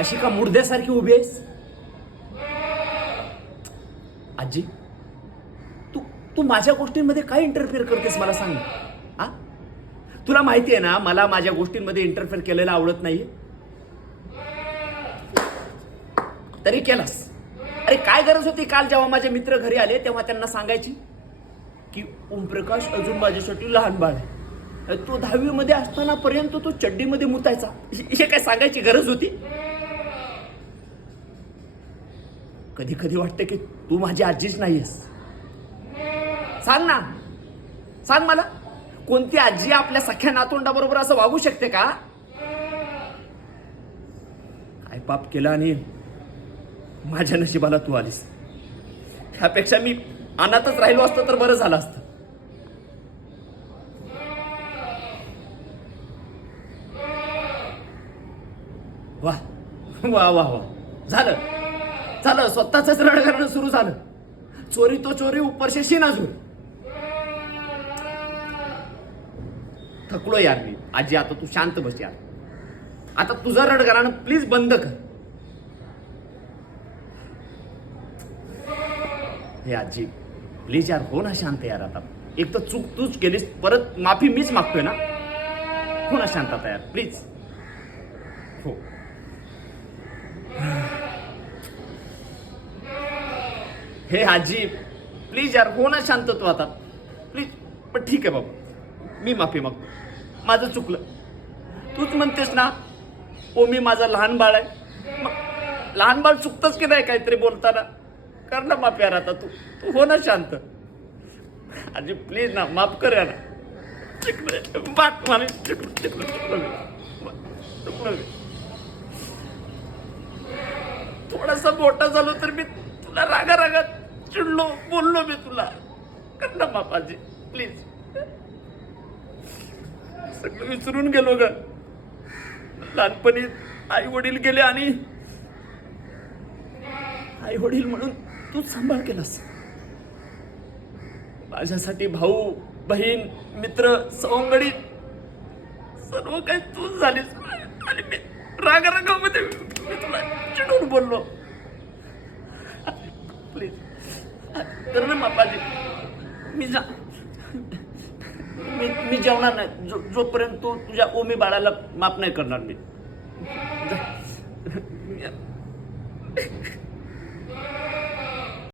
अशी का मुर्द्यासारखी उभी आहेस? आजी, तू तू माझ्या गोष्टींमध्ये काय इंटरफेअर करतेस मला सांग. हा, तुला माहिती आहे ना मला माझ्या गोष्टींमध्ये इंटरफेअर केलेलं आवडत नाहीये, तरी केलास. अरे काय गरज होती काल जेव्हा माझे मित्र घरी आले तेव्हा त्यांना सांगायची की ओमप्रकाश अजून माझ्यासाठी लहान बाळ आहे, तो 10वी मध्ये असताना पर्यंत तो चड्डीमध्ये मुतायचा, हे काय सांगायची गरज होती? कधी कधी वाटतं की तू माझी आजीच नाहीयेस. सांग ना, सांग मला, कोणती आजी आपल्या सख्या नातोंडाबरोबर असं वागू शकते का? काय पाप केलं आणि माझ्या नशिबाला तू आलीस. ह्यापेक्षा मी अनाथच राहिलो असतो तर बरं झालं असतं. वा वा वा वा, झालं झालं, स्वतःच रड करणं सुरू झालं. चोरी तो चोरी, उपरशे शिनाजूर. थकलो यार मी. आजी आता तू शांत बस यार. आता तुझं रड करणं प्लीज बंद कर. हे आजी प्लीज यार, हो ना शांत यार. आता एक तर चूक तूच केलीस, परत माफी मीच मागतोय ना. हो ना शांत आता यार प्लीज. हो हे आजी प्लीज यार, हो ना शांत तू आता प्लीज. पण ठीक आहे बाबा, मी माफी मागतो, माझं चुकलं. तूच म्हणतेस ना ओ मी माझं लहान बाळ आहे, मग लहान बाळ चुकतच की नाही काहीतरी बोलताना. कर ना माफ यार आता तू तू हो ना शांत. आजी प्लीज ना, माफ कर यार. थोडासा मोठा झालो तर मी तुला रागा रागात चिडलो, बोललो मी तुला. कर ना माफ आजी प्लीज. सगळं विसरून गेलो ग. लहानपणी आई वडील गेले आणि आई वडील म्हणून तूच सांभाळ केलास. माझ्यासाठी भाऊ बहीण मित्र सवंगडी सर्व काही तूच झालीस. आणि मी रागारागामध्ये मी तुला चिडून बोललो. प्लीज कर ना मापाजी. मी जेवणार नाही जोपर्यंत तू तुझ्या ओमी बाळाला माफ नाही करणार मी.